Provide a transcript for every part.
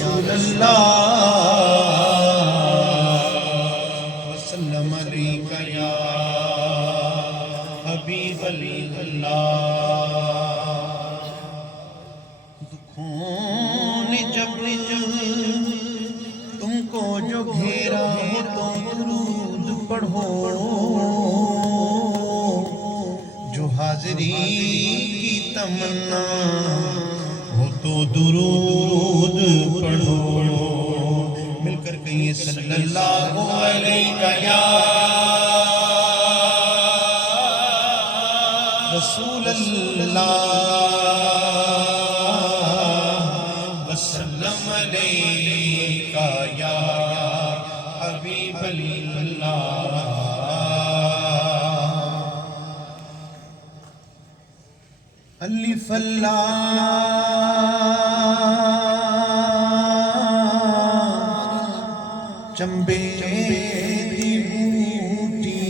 रसूल अल्लाह वसल्लम अलैका या हबीब अल्लाह। दुखों ने जब तुमको जो घेरा हो तो दुरूद पढ़ो, जो हाज़री की तमन्ना हो तो दुरूद पढ़ो। मिलकर कहिए सल्लल्लाहु अलैका या रसूल अल्लाह वसल्लम अलैका या हबीब अल्लाह। अलिफ अल्लाह चंबे दी बूटी,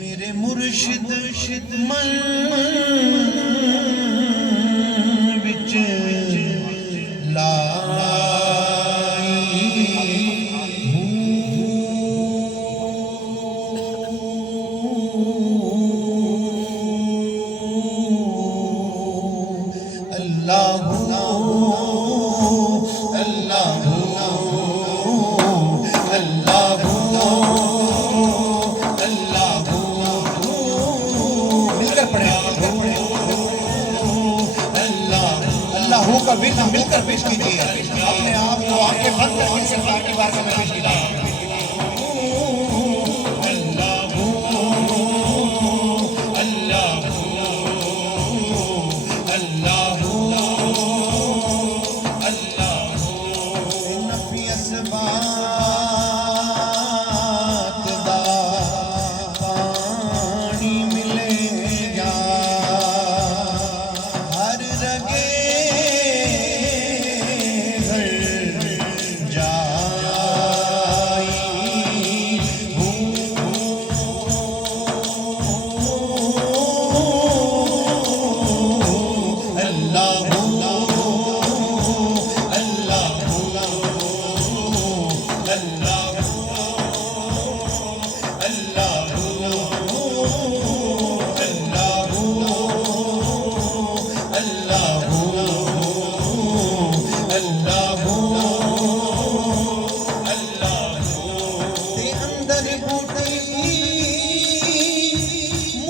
मेरे मुर्शिद मन विच का विधा मिलकर पेश कीजिए। अपने आप को आंखें बंद करके सरकार की बारगाह में पेश कीजिए।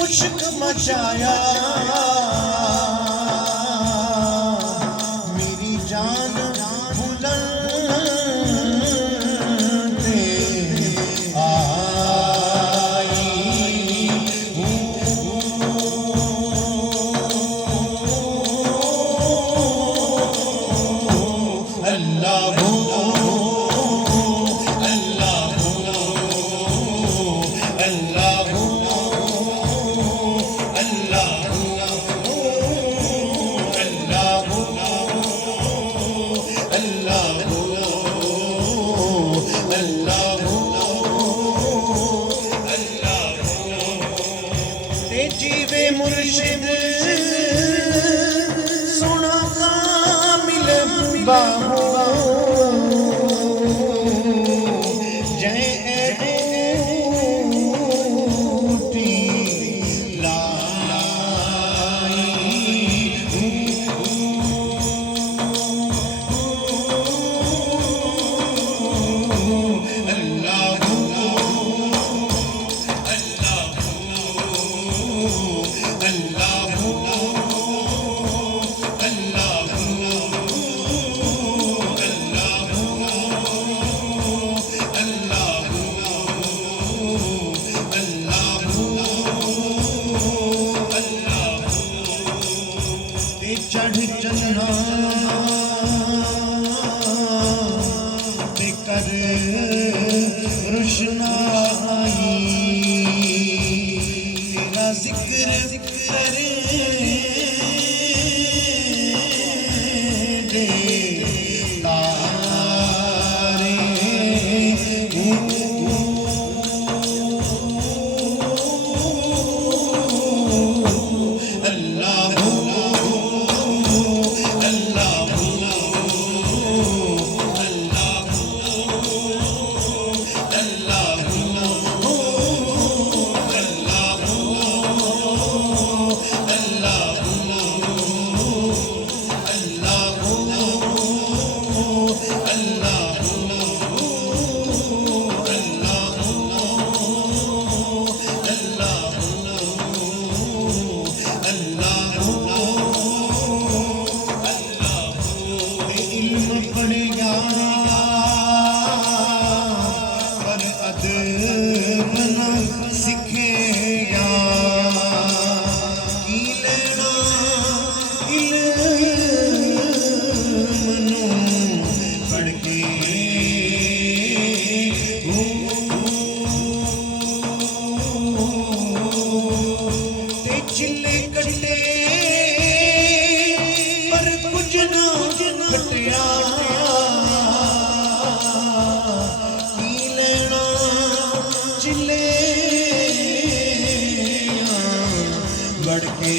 मुश्क मचाया मेरी जान बुलंदे आई। अल्लाह जीवे मुर्शिद सुना कामिल बाहो जय बूटी लाई। चढ़ चलना कर रुशनाई, तेरा जिक्र करे दे तारे। अल्लाह खटिया की लेना चिले बढ़के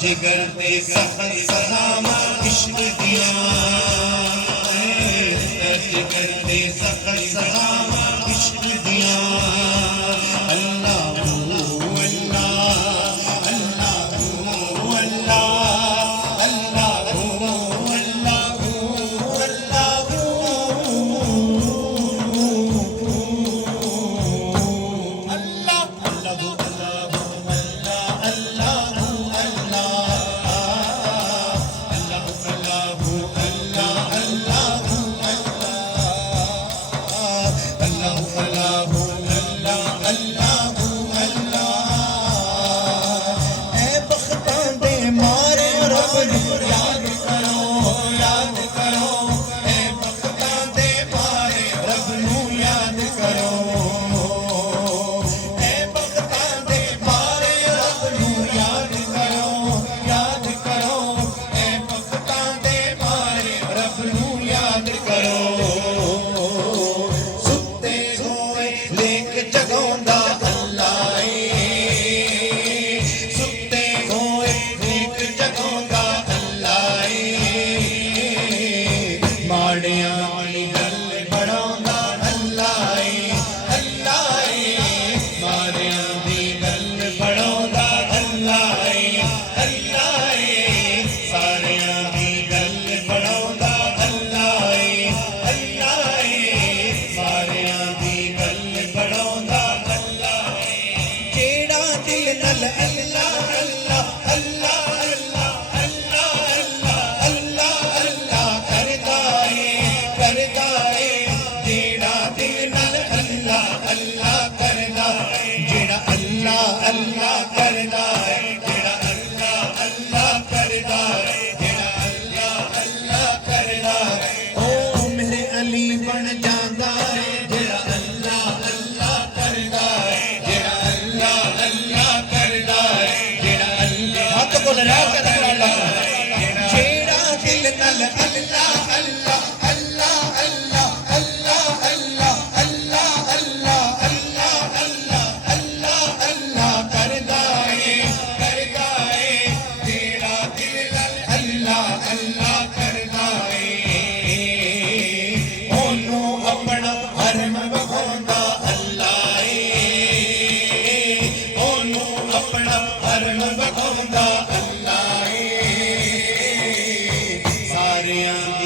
जिगर दे सखत सलामा इश्क दिया जिगर दे सखत सलामा इश्क दिया अल्लाह अल्लाह अल्लाह अल्लाह सारियां